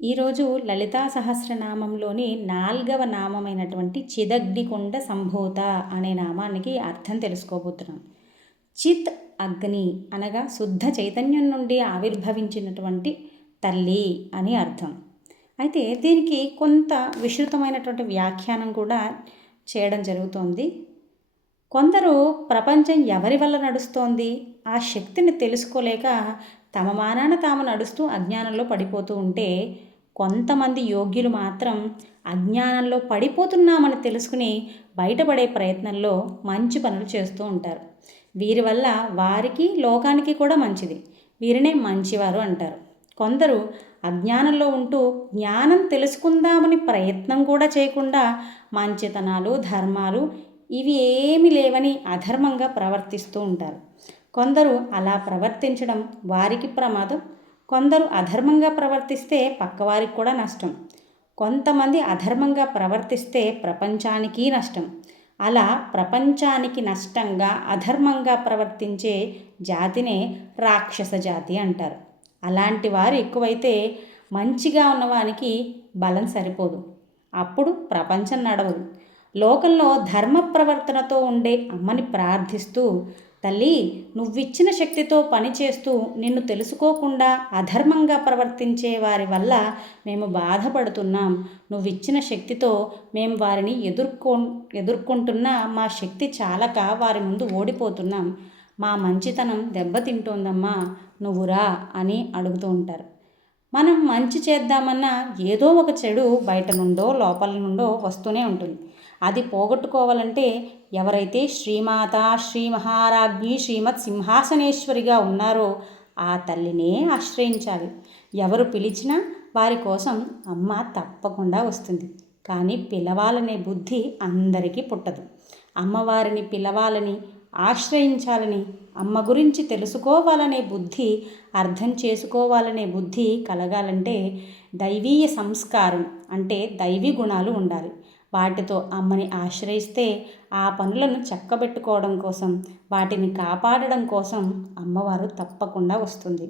ఈరోజు లలితా సహస్రనామంలోని 4వ నామమైనటువంటి చిదగ్నికుండ సంభూత అనే నామానికి అర్థం తెలుసుకోబోతున్నాం. చిత్ అగ్ని అనగా శుద్ధ చైతన్యం నుండి ఆవిర్భవించినటువంటి తల్లి అని అర్థం. అయితే దీనికి కొంత విస్తృతమైనటువంటి వ్యాఖ్యానం కూడా చేయడం జరుగుతోంది. కొందరు ప్రపంచం ఎవరి వల్ల నడుస్తోంది, ఆ శక్తిని తెలుసుకోలేక తమ మానాన తాము నడుస్తూ అజ్ఞానంలో పడిపోతూ ఉంటే, కొంతమంది యోగ్యులు మాత్రం అజ్ఞానంలో పడిపోతున్నామని తెలుసుకుని బయటపడే ప్రయత్నంలో మంచి పనులు చేస్తూ ఉంటారు. వీరి వల్ల వారికి లోకానికి కూడా మంచిది. వీరినే మంచివారు అంటారు. కొందరు అజ్ఞానంలో ఉంటూ జ్ఞానం తెలుసుకుందామని ప్రయత్నం కూడా చేయకుండా మంచితనాలు, ధర్మాలు ఇవి ఏమీ లేవని అధర్మంగా ప్రవర్తిస్తూ ఉంటారు. కొందరు అలా ప్రవర్తించడం వారికి ప్రమాదం. కొందరు అధర్మంగా ప్రవర్తిస్తే పక్కవారికి కూడా నష్టం. కొంతమంది అధర్మంగా ప్రవర్తిస్తే ప్రపంచానికి నష్టం. అలా ప్రపంచానికి నష్టంగా అధర్మంగా ప్రవర్తించే జాతినే రాక్షస జాతి అంటారు. అలాంటి వారు ఎక్కువైతే మంచిగా ఉన్నవానికి బలం సరిపోదు. అప్పుడు ప్రపంచం నడవదు. లోకంలో ధర్మ ప్రవర్తనతో ఉండే అమ్మని ప్రార్థిస్తూ, తల్లి నువ్విచ్చిన శక్తితో పనిచేస్తూ నిన్ను తెలుసుకోకుండా అధర్మంగా ప్రవర్తించే వారి వల్ల మేము బాధపడుతున్నాం. నువ్విచ్చిన శక్తితో మేము వారిని ఎదుర్కొంటున్నా మా శక్తి చాలక వారి ముందు ఓడిపోతున్నాం. మా మంచితనం దెబ్బతింటోందమ్మా, నువ్వురా అని అడుగుతూ ఉంటారు. మనం మంచి చేద్దామన్నా ఏదో ఒక చెడు బయట నుండో లోపల నుండో వస్తూనే ఉంటుంది. అది పోగొట్టుకోవాలంటే ఎవరైతే శ్రీమాత, శ్రీ మహారాజ్ఞి, శ్రీమత్ సింహాసనేశ్వరిగా ఉన్నారో ఆ తల్లినే ఆశ్రయించాలి. ఎవరు పిలిచినా వారి కోసం అమ్మ తప్పకుండా వస్తుంది. కానీ పిలవాలనే బుద్ధి అందరికీ పుట్టదు. అమ్మవారిని పిలవాలని, ఆశ్రయించాలని, అమ్మ గురించి తెలుసుకోవాలనే బుద్ధి, అర్థం చేసుకోవాలనే బుద్ధి కలగాలంటే దైవీయ సంస్కారం అంటే దైవీ గుణాలు ఉండాలి. వాటితో అమ్మని ఆశ్రయిస్తే ఆ పనులను చక్కబెట్టుకోవడం కోసం, వాటిని కాపాడడం కోసం అమ్మవారు తప్పకుండా వస్తుంది.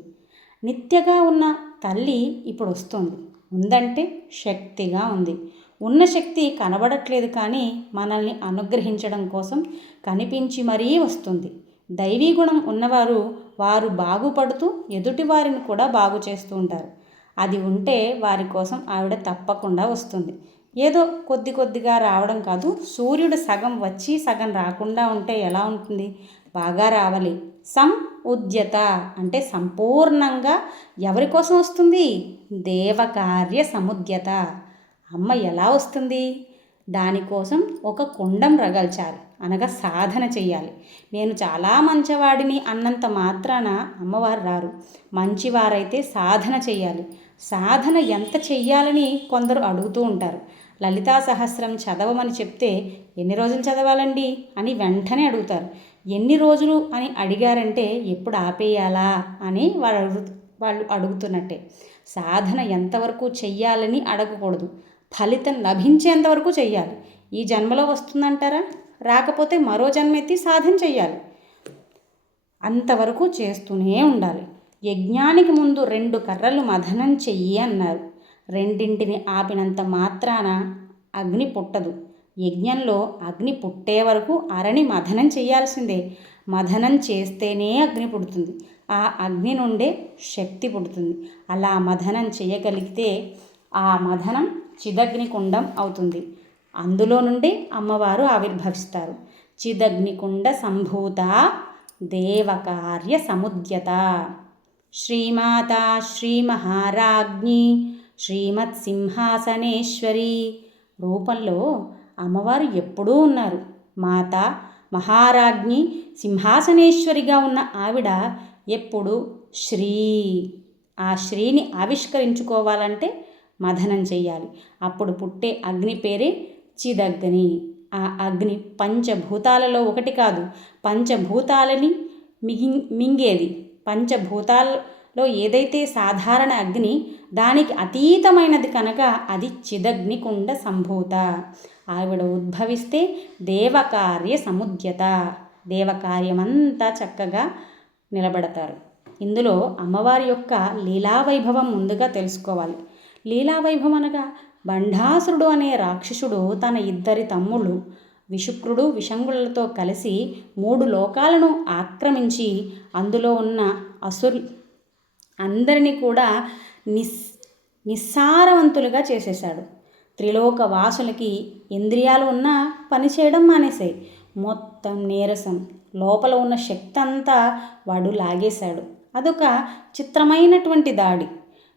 నిత్యగా ఉన్న తల్లి ఇప్పుడు వస్తుంది. ఉందంటే శక్తిగా ఉంది. ఉన్న శక్తి కనబడట్లేదు కానీ మనల్ని అనుగ్రహించడం కోసం కనిపించి మరీ వస్తుంది. దైవీ గుణం ఉన్నవారు వారు బాగుపడుతూ ఎదుటి వారిని కూడా బాగు చేస్తూ ఉంటారు. అది ఉంటే వారి కోసం ఆవిడ తప్పకుండా వస్తుంది. ఏదో కొద్ది కొద్దిగా రావడం కాదు, సూర్యుడు సగం వచ్చి సగం రాకుండా ఉంటే ఎలా ఉంటుంది? బాగా రావాలి. ఉద్యత అంటే సంపూర్ణంగా ఎవరి కోసం వస్తుంది? దేవకార్య సముద్యత. అమ్మ ఎలా వస్తుంది? దానికోసం ఒక కుండం రగల్చాలి, అనగా సాధన చెయ్యాలి. నేను చాలా మంచివాడిని అన్నంత మాత్రాన అమ్మవారు రారు. మంచివారైతే సాధన చెయ్యాలి. సాధన ఎంత చెయ్యాలని కొందరు అడుగుతూ ఉంటారు. లలితా సహస్రం చదవమని చెప్తే ఎన్ని రోజులు చదవాలండి అని వెంటనే అడుగుతారు. ఎన్ని రోజులు అని అడిగారంటే ఎప్పుడు ఆపేయాలా అని వాళ్ళు అడుగుతున్నట్టే. సాధన ఎంతవరకు చెయ్యాలని అడగకూడదు, ఫలితం లభించేంతవరకు చెయ్యాలి. ఈ జన్మలో వస్తుందంటారా? రాకపోతే మరో జన్మెత్తి సాధన చెయ్యాలి. అంతవరకు చేస్తూనే ఉండాలి. యజ్ఞానికి ముందు 2 కర్రలు మథనం చెయ్యి అన్నారు. రెండింటిని ఆపినంత మాత్రాన అగ్ని పుట్టదు. యజ్ఞంలో అగ్ని పుట్టే వరకు అరణి మథనం చేయాల్సిందే. మథనం చేస్తేనే అగ్ని పుడుతుంది. ఆ అగ్ని నుండే శక్తి పుడుతుంది. అలా మథనం చేయగలిగితే ఆ మథనం చిదగ్నికుండం అవుతుంది. అందులో నుండి అమ్మవారు ఆవిర్భవిస్తారు. చిదగ్నికుండ సంభూత దేవకార్య సముద్యత శ్రీమాత శ్రీ మహారాజ్ఞి శ్రీమత్ సింహాసనేశ్వరి రూపంలో అమ్మవారు ఎప్పుడూ ఉన్నారు. మాత, మహారాజ్ఞి, సింహాసనేశ్వరిగా ఉన్న ఆవిడ ఎప్పుడు శ్రీ. ఆ శ్రీని ఆవిష్కరించుకోవాలంటే మథనం చెయ్యాలి. అప్పుడు పుట్టే అగ్ని పేరే చిదగ్ని. ఆ అగ్ని పంచభూతాలలో ఒకటి కాదు, పంచభూతాలని మింగేది. పంచభూతాల్లో ఏదైతే సాధారణ అగ్ని దానికి అతీతమైనది కనుక అది చిదగ్నికుండ సంభూత. ఆవిడ ఉద్భవిస్తే దేవకార్య సముద్యత, దేవకార్యమంతా చక్కగా నిలబడతారు. ఇందులో అమ్మవారి యొక్క లీలావైభవం ముందుగా తెలుసుకోవాలి. లీలావైభవం అనగా బండాసురుడు అనే రాక్షసుడు తన ఇద్దరి తమ్ముళ్ళు విశుక్రుడు విషంగులతో కలిసి 3 లోకాలను ఆక్రమించి అందులో ఉన్న అందరినీ కూడా నిస్సారవంతులుగా చేసేశాడు. త్రిలోక వాసులకి ఇంద్రియాలు ఉన్నా పనిచేయడం మానేశాయి. మొత్తం నీరసం, లోపల ఉన్న శక్తి అంతా వాడు లాగేశాడు. అదొక చిత్రమైనటువంటి దాడి.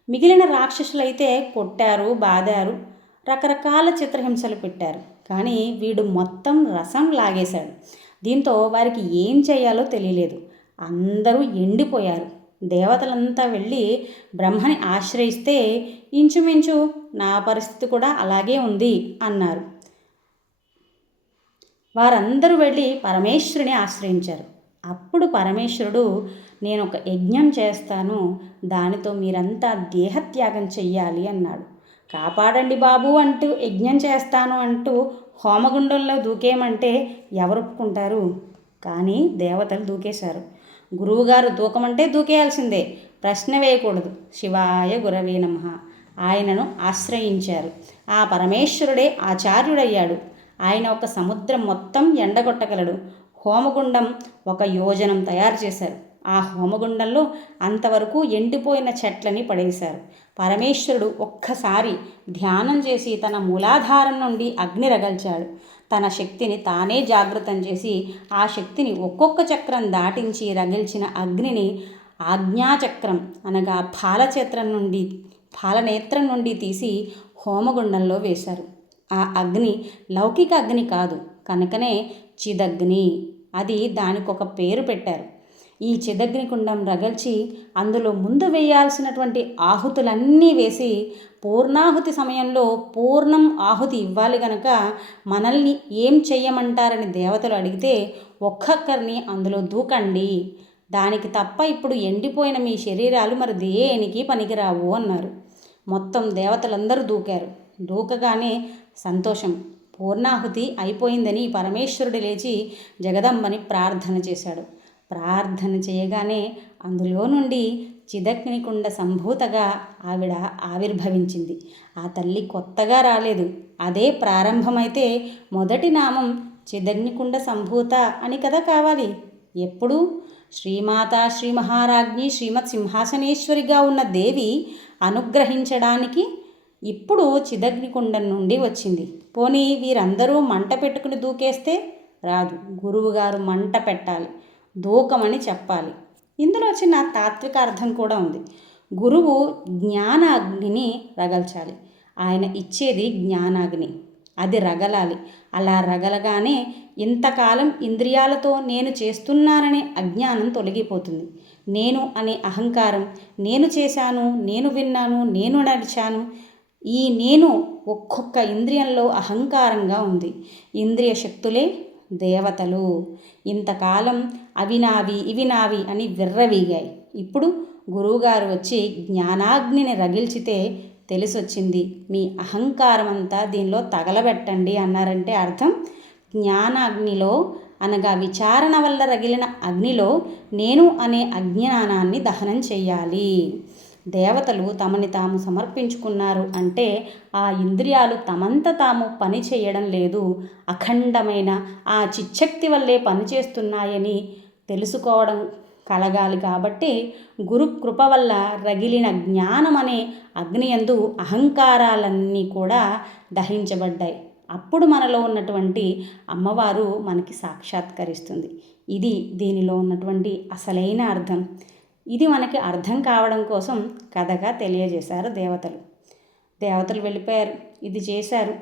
మిగిలిన రాక్షసులైతే కొట్టారు, బాదారు, రకరకాల చిత్రహింసలు పెట్టారు. కానీ వీడు మొత్తం రసం లాగేశాడు. దీంతో వారికి ఏం చేయాలో తెలియలేదు. అందరూ ఎండిపోయారు. దేవతలంతా వెళ్ళి బ్రహ్మని ఆశ్రయిస్తే ఇంచుమించు నా పరిస్థితి కూడా అలాగే ఉంది అన్నారు. వారందరూ వెళ్ళి పరమేశ్వరుని ఆశ్రయించారు. అప్పుడు పరమేశ్వరుడు, నేను ఒక యజ్ఞం చేస్తాను, దానితో మీరంతా దేహత్యాగం చెయ్యాలి అన్నాడు. కాపాడండి బాబు అంటూ యజ్ఞం చేస్తాను అంటూ హోమగుండంలో దూకేయమంటే ఎవరు ఒప్పుకుంటారు? కానీ దేవతలు దూకేశారు. గురువుగారు దూకమంటే దూకేయాల్సిందే, ప్రశ్న వేయకూడదు. శివాయ గురవే నమః. ఆయనను ఆశ్రయించారు. ఆ పరమేశ్వరుడే ఆచార్యుడయ్యాడు. ఆయన ఒక సముద్రం మొత్తం ఎండగొట్టగలడు. హోమగుండం 1 యోజనం తయారు చేశారు. ఆ హోమగుండంలో అంతవరకు ఎండిపోయిన చెట్లని పడేశారు. పరమేశ్వరుడు ఒక్కసారి ధ్యానం చేసి తన మూలాధారం నుండి అగ్ని రగల్చాడు. తన శక్తిని తానే జాగృతం చేసి ఆ శక్తిని ఒక్కొక్క చక్రం దాటించి రగిల్చిన అగ్నిని ఆజ్ఞాచక్రం అనగా పాలనేత్రం నుండి తీసి హోమగుండంలో వేశారు. ఆ అగ్ని లౌకిక అగ్ని కాదు కనుకనే చిదగ్ని. అది దానికొక పేరు పెట్టారు. ఈ చిదగ్నికుండం రగల్చి అందులో ముందు వేయాల్సినటువంటి ఆహుతులన్నీ వేసి పూర్ణాహుతి సమయంలో పూర్ణం ఆహుతి ఇవ్వాలి గనక మనల్ని ఏం చెయ్యమంటారని దేవతలు అడిగితే ఒక్కొక్కరిని అందులో దూకండి, దానికి తప్ప ఇప్పుడు ఎండిపోయిన మీ శరీరాలు మరి దేనికి పనికిరావు అన్నారు. మొత్తం దేవతలందరూ దూకారు. దూకగానే సంతోషం, పూర్ణాహుతి అయిపోయిందని పరమేశ్వరుడు లేచి జగదంబని ప్రార్థన చేశాడు. ప్రార్థన చేయగానే అందులో నుండి చిదగ్నికుండ సంభూతగా ఆవిడ ఆవిర్భవించింది. ఆ తల్లి కొత్తగా రాలేదు. అదే ప్రారంభమైతే మొదటి నామం చిదగ్నికుండ సంభూత అని కదా కావాలి. ఎప్పుడు శ్రీమాత శ్రీ మహారాజ్ఞి శ్రీమత్ సింహాసనేశ్వరిగా ఉన్న దేవి అనుగ్రహించడానికి ఇప్పుడు చిదగ్నికుండం నుండి వచ్చింది. పోనీ వీరందరూ మంట పెట్టుకుని దూకేస్తే రాదు. గురువుగారు మంట పెట్టాలి, దూకమని చెప్పాలి. ఇందులో చిన్న తాత్విక అర్థం కూడా ఉంది. గురువు జ్ఞానాగ్నిని రగల్చాలి. ఆయన ఇచ్చేది జ్ఞానాగ్ని, అది రగలాలి. అలా రగలగానే ఇంతకాలం ఇంద్రియాలతో నేను చేస్తున్నాననే అజ్ఞానం తొలగిపోతుంది. నేను అనే అహంకారం, నేను చేశాను, నేను విన్నాను, నేను నడిచాను, ఈ నేను ఒక్కొక్క ఇంద్రియంలో అహంకారంగా ఉంది. ఇంద్రియ శక్తులే దేవతలు. ఇంతకాలం అవి నావి ఇవి నావి అని విర్రవీగాయి. ఇప్పుడు గురువుగారు వచ్చి జ్ఞానాగ్నిని రగిల్చితే తెలిసొచ్చింది, మీ అహంకారం అంతా దీనిలో తగలబెట్టండి అన్నారంటే అర్థం జ్ఞానాగ్నిలో అనగా విచారణ వల్ల రగిలిన అగ్నిలో నేను అనే అజ్ఞానాన్ని దహనం చెయ్యాలి. దేవతలు తమని తాము సమర్పించుకున్నారు అంటే ఆ ఇంద్రియాలు తమంత తాము పని చేయడం లేదు, అఖండమైన ఆ చిచ్చక్తి వల్లే పనిచేస్తున్నాయని తెలుసుకోవడం కలగాలి. కాబట్టి గురు కృప వల్ల రగిలిన జ్ఞానం అనే అగ్నియందు అహంకారాలన్నీ కూడా దహించబడ్డాయి. అప్పుడు మనలో ఉన్నటువంటి అమ్మవారు మనకి సాక్షాత్కరిస్తుంది. ఇది దీనిలో ఉన్నటువంటి అసలైన అర్థం. ఇది మనకి అర్థం కావడం కోసం కథగా తెలియజేశారు దేవతలు. దేవతలు వెళ్ళిపోయారు,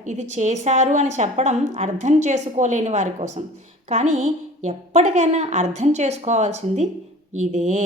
ఇది చేశారు అని చెప్పడం అర్థం చేసుకోలేని వారి కోసం. కానీ ఎప్పటికైనా అర్థం చేసుకోవాల్సింది ఇదే.